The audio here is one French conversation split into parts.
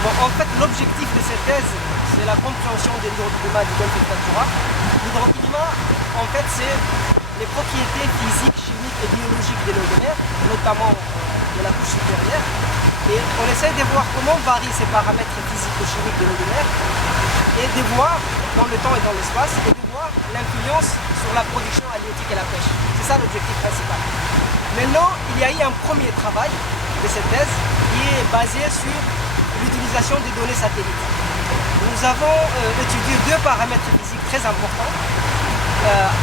Bon, en fait, l'objectif de cette thèse, c'est la compréhension de l'hydroclimat du golfe de Tatura. L'hydroclimat, en fait, c'est les propriétés physiques, chimiques et biologiques de l'eau de mer, notamment de la couche supérieure. Et on essaie de voir comment varient ces paramètres physico-chimiques de l'eau de mer et de voir dans le temps et dans l'espace et de voir l'influence sur la production halieutique et la pêche. C'est ça l'objectif principal. Maintenant, il y a eu un premier travail de cette thèse qui est basé sur l'utilisation des données satellites. Nous avons étudié deux paramètres physiques très importants,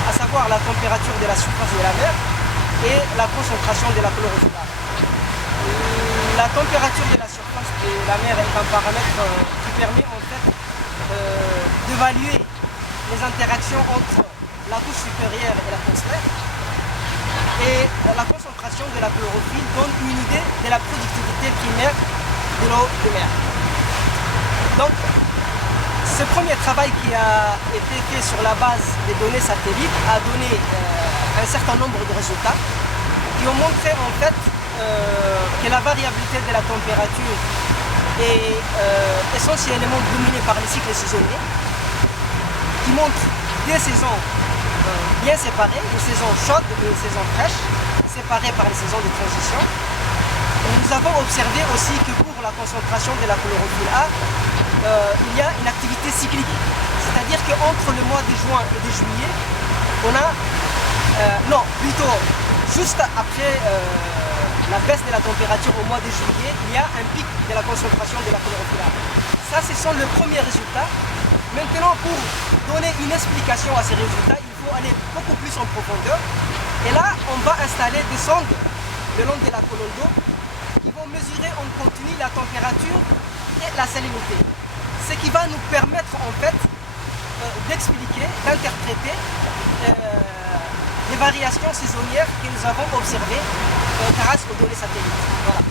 à savoir la température de la surface de la mer et la concentration de la chlorophylle. La température de la surface de la mer est un paramètre qui permet en fait d'évaluer les interactions entre la couche supérieure et l'atmosphère. Et la concentration de la chlorophylle donne une idée de la productivité primaire de l'eau de mer. Donc, ce premier travail qui a été fait sur la base des données satellites a donné un certain nombre de résultats qui ont montré en fait que la variabilité de la température est essentiellement dominée par les cycles saisonniers qui montrent des saisons bien séparées, une saison chaude et une saison fraîche, séparées par les saisons de transition. Nous avons observé aussi que pour la concentration de la chlorophylle A, il y a une activité cyclique. C'est-à-dire qu'entre le mois de juin et de juillet, on a, plutôt juste après la baisse de la température au mois de juillet, il y a un pic de la concentration de la chlorophylle A. Ça, ce sont les premiers résultats. Maintenant, pour donner une explication à ces résultats, il faut aller beaucoup plus en profondeur. Et là, on va installer des sondes le long de la colonne d'eau qui vont mesurer en continu la température et la salinité. Ce qui va nous permettre en fait d'expliquer, d'interpréter les variations saisonnières que nous avons observées grâce aux données satellites. Voilà.